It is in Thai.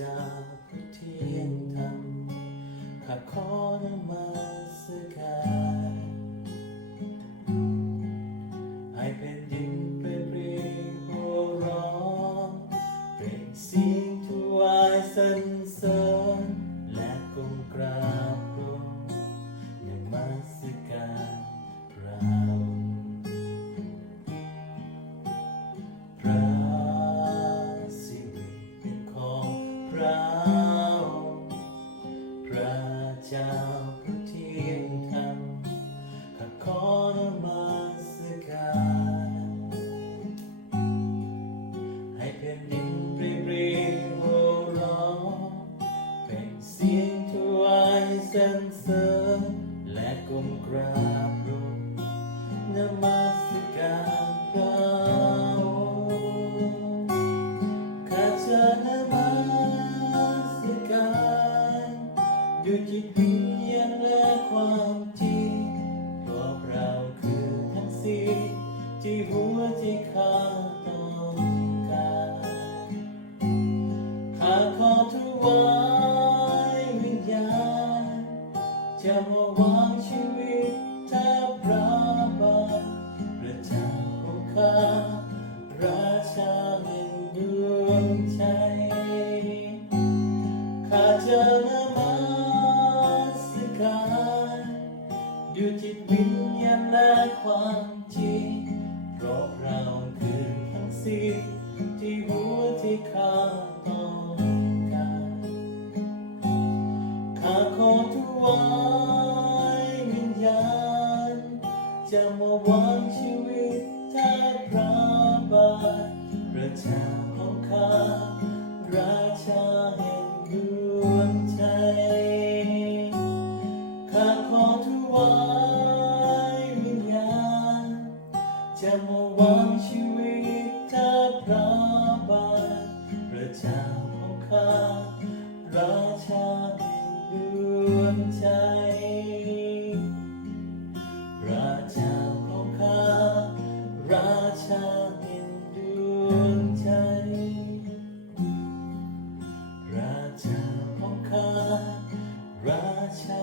จากเที่ยังทำรมข้าขอนมาสกายให้เป็นดินเป็นปรีโอร้องเป็นสียงทวายสรนเสริญและกลมกราบ สรรเสริญและก้มกราบลงนมัสการพระองค์ข้าจะนมัสการด้วยจิตวิญญาณและความจริงเพราะเราคือทั้งสิ้นที่หัวใจข้าต้องการข้าขอถวาย วงใจข้าจะนมัสการด้วยจิตวิญญาณและความจริงเพราะเราคือทั้งสิ้นที่หัวที่ข้าต้องการข้าขอถวายวิญญาณจะมาวางชีวิตแทนพระบาทพระเจ้า ราชาแห่ดวงใจราชาองข้าราชาแห่ดวงใจ ราชาของข้าราชา